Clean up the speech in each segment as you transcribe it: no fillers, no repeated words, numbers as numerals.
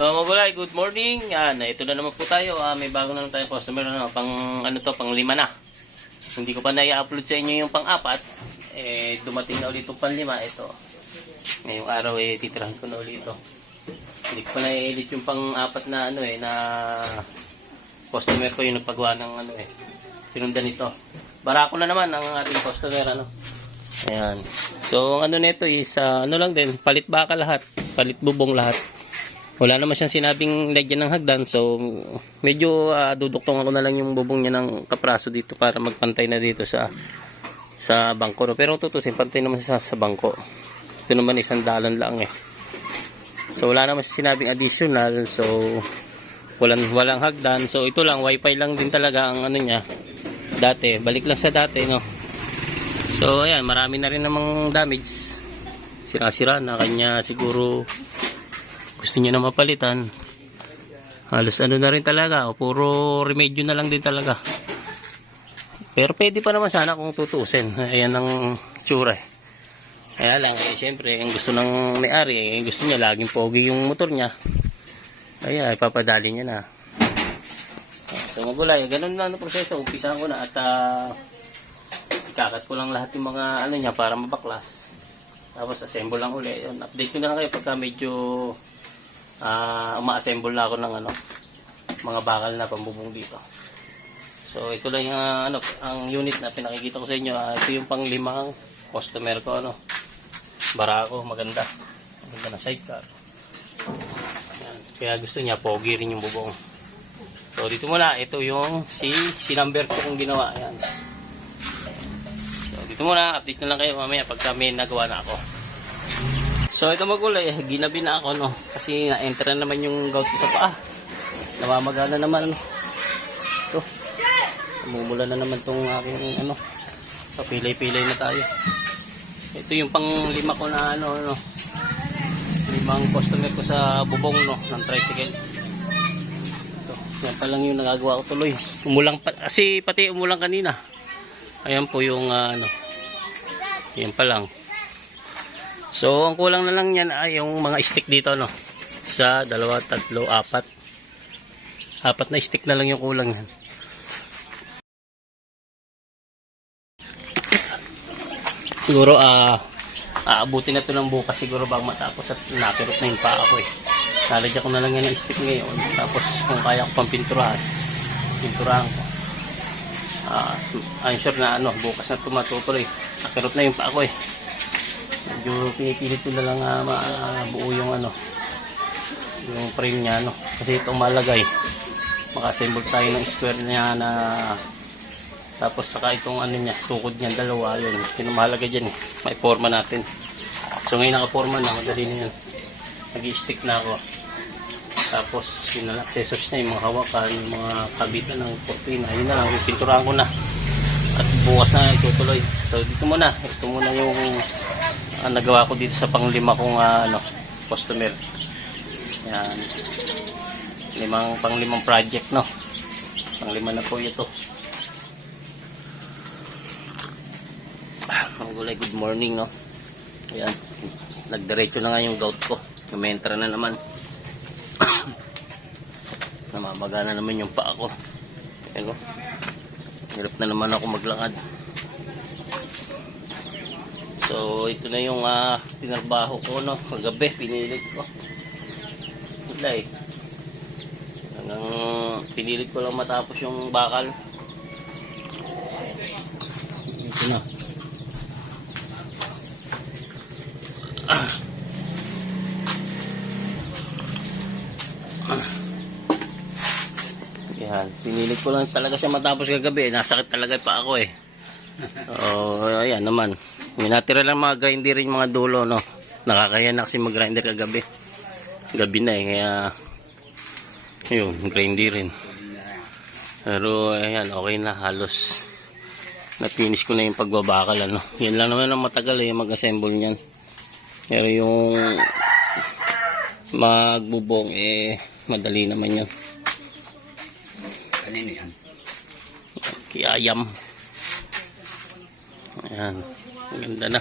So magulay, good morning. Yan, ito na naman po tayo. May bago na naman tayong customer na pang ano to, pang 5 na. Hindi ko pa na-i-upload sa inyo yung pang-4. Dumating na ulit itong pang 5 ito. Ngayong araw titirahan ko na ulit ito. Hindi ko pa na-i-edit yung pang-4 na ano na customer ko yung nagpagawa ng ano sinundan ito. Barako na naman ang ating customer ano. Ayan. So ang ano nito is ano lang din, palit baka lahat, palit bubong lahat. Wala naman siyang sinabing lagyan ng hagdan, so medyo duduktungan ko na lang yung bubong niya ng kapraso dito para magpantay na dito sa bangko. No? Pero tutusin, pantay naman sa bangko. Ito naman isang dalan lang So wala naman siyang sinabing additional, so walang hagdan. So ito lang, wifi lang din talaga ang ano niya. Dati, balik lang sa dati, no. So ayan, marami na rin namang damage. Sira-sira na kanya siguro. Gusto niya na mapalitan. Halos ano na rin talaga. O puro remedyo na lang din talaga. Pero pwede pa naman sana kung tutusin. Ayan ang tsura Kaya lang, siyempre, ang gusto ng may-ari, gusto niya laging pogi yung motor niya. Kaya, ipapadali niya na. So, magulay. Ganun na ang proseso. Umpisahan ko na at ikakat ko lang lahat yung mga ano niya para mabaklas. Tapos, assemble lang uli. Yun, update ko na lang kayo pagka medyo uma-assemble na ako ng ano, mga bakal na pambubong dito. So ito lang yung ang unit na pinakikita ko sa inyo. Ito yung pang 5 customer ko ano. Barako, maganda. Maganda na sidecar. Ayan. Kaya gusto niya pogi rin yung bubong. So dito muna, ito yung si number ko kung ginawa. Ayan. So dito muna, update na lang kayo mamaya pagka may nagawa na ako. So ito magulay, ginabi na ako no kasi na-enter na naman yung gout ko sa paa. Namamagana naman ito. Mumula na naman tong aking ano. Papilay-pilay na tayo. Ito yung pang 5 ko na ano. 5 customer ko sa bubong no ng tricycle. Ito, yan pa lang yung nagagawa ko tuloy. Umulang pa, kasi pati umulang kanina. Ayan po yung ano. Yan pa lang. So, ang kulang na lang yan ay yung mga stick dito, no? Sa 2, 3, 4. 4 na stick na lang yung kulang yan. Siguro, aabutin na ito ng bukas siguro bago matapos at nakirot na yung paa ko Nalagyan ko na lang yan ng stick ngayon. Tapos, kung kaya ko pang pinturahan ko. I'm sure na bukas na ito matutuloy. Nakirot na yung paa ko Medyo pinipilit ko na lang buo yung yung frame niya kasi itong malagay maka-assemble tayo ng square niya na tapos saka itong niya tukod niya dalawa yun mahalaga dyan may forma natin. So ngayon naka-forma na, madali na yan. Nag-i-stick na ako tapos yun na accessories na yung mga hawakan, yung mga kabitan ng cortina, yun na lang, pinturahan ko na at bukas na itutuloy. So ito muna yung nagawa ko dito sa pang 5 kong customer. Yan. Pang 5 project Pang 5 na po ito. Magulay, good morning Ayan. Nagdiretso na nga yung gout ko. Kumentra na naman. Namamaga na naman yung paa ko. Ayan Hirap na naman ako maglakad. So ito na yung tinarbaho ko kagabi pinilit ko. Wala hanggang pinilit ko lang matapos yung bakal. Ito na. Yan, pinilit ko lang talaga siya matapos kagabi. Nasakit talaga pa ako ayan naman. May natira lang mga grinder yung mga dulo nakakaya na kasi mag-grinder kagabi. Gabi na kaya yun, grinder rin. Pero ayan, okay na halos. Na-finish ko na yung pagbabakal Yan lang naman ang matagal mag-assemble niyan. Pero yung magbubong madali naman yun. Kanino yan? Kiyayam. Ayan. Maganda na.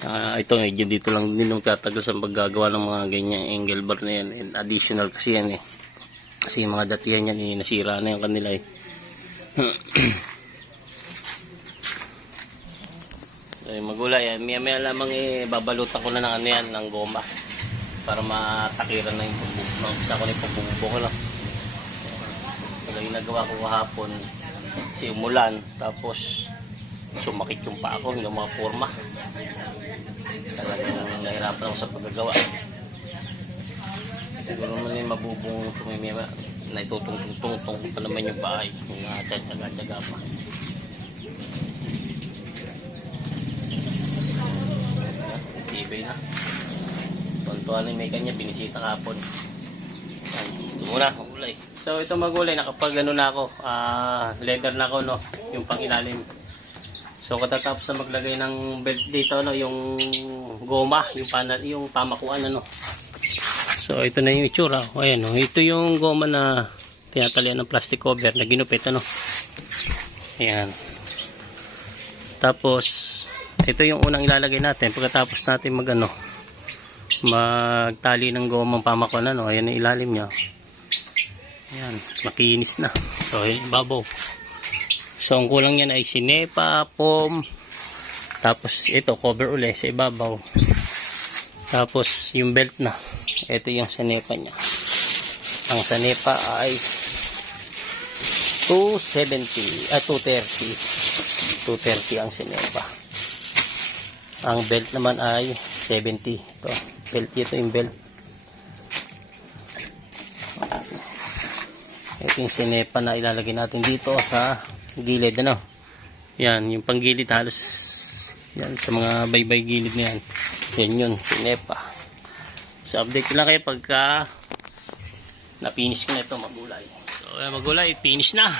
Ito medyo dito lang din yung tatagal sa paggagawa ng mga ganyan angle bar na yan. And additional kasi yan eh. Kasi yung mga datihan yan eh, nasira na yung kanila eh. So yung magulay, maya lamang eh, babalutan ko na ng ano yan, ng goma. Para matakiran na yung pagbubo. Isa ko na yung pagbubo ko lang. Ito yung nagawa ko kahapon. Kasi umulan, tapos sumakit yung paa ko, yung mga forma. Talagang nahirapan ako sa paggagawa. Siguro naman yung mabubong tumimima na itutungtong pa naman yung bahay. Yung tsaga-tsaga pa. Tibay na. Tuntuan na may kanya, binisita kahapon. Ito muna, magulay. So ito magulay, nakapag ano na ako, leather na ako, no? Yung pang ilalim. So katatapos na maglagay ng belt dito, no, yung goma, yung pamakuan, ano. So ito na yung itsura. O, ayan, no, ito yung goma na tinatalian ng plastic cover na ginupit, ano. Ayan. Tapos ito yung unang ilalagay natin pagkatapos natin magtali ng gomang pamakuan, ano. Ayan ang ilalim niya. Ayan, makinis na. So ayan, babaw. So ang kulang yan ay sinepa, foam, tapos ito cover uli sa ibabaw, tapos yung belt na. Ito yung sinepa nya. Ang sinepa ay 230 ang sinepa. Ang belt naman ay 70. Ito belt, ito yung belt. Ito yung sinepa na ilalagay natin dito sa gilid, ano. Yan, yung panggilid halos yan sa mga baybay gilid na yan. Yan yun, sinepa. So update ko lang kayo pagka na-finish ko na ito magulay. So magulay, finish na.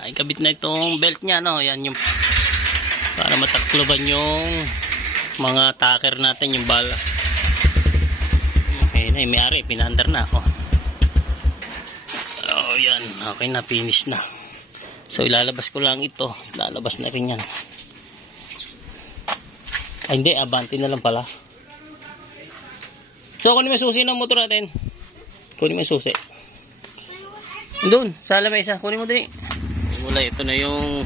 Ay kabit na itong belt nya, no. Yan yung para matakloban yung mga tacker natin, yung bala. Okay na, may ari, pinaandar na ako. Oh yan, okay na, finish na. So ilalabas ko lang ito. Lalabas na rin yan. Ay hindi, abante na lang pala. So kunin mo yung susi ng motor natin. Kunin mo yung susi. Doon, sa lamesa. Kunin mo din. Mula, ito na yung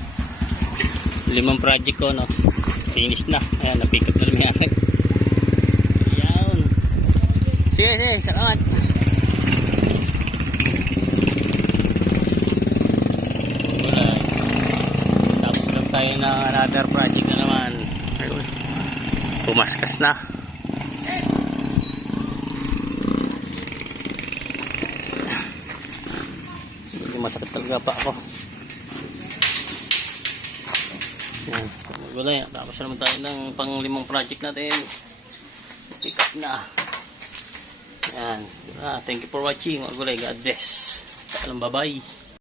5 project ko, no. Finish na. Ayan, na-pick up na lang yan. Ayan. Sige, salamat. Tayo na another project na naman. Ayun, pumaskas na. Medyo masakit talaga pa ako. Wala yan, tapos naman tayo ng pang 5 project natin. Pick up na. Yan. Thank you for watching. God bless. Bye bye.